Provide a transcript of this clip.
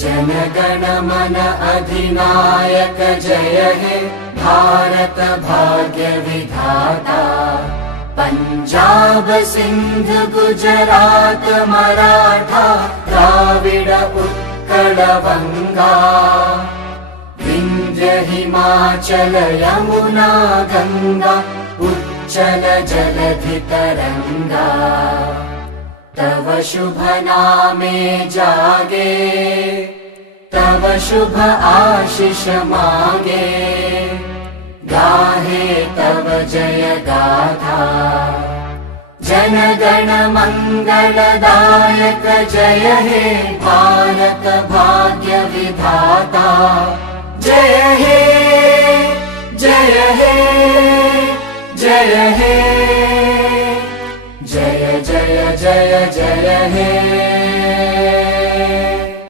जनगण मन अधिनायक जय हे भारत भाग्य विधाता। पंजाब सिंध गुजरात मराठा द्राविड उत्कल बंगा। विंध्य हिमाचल यमुना गंगा उच्चल जलधि तरंगा। तव शुभ नामे जागे तव शुभ आशीष मांगे। गाहे तव जय गाथा जनगण मंगलदायक जय हे भारत भाग्य विधाता। जय हे जय हे जय हे जय जय जय जय हे।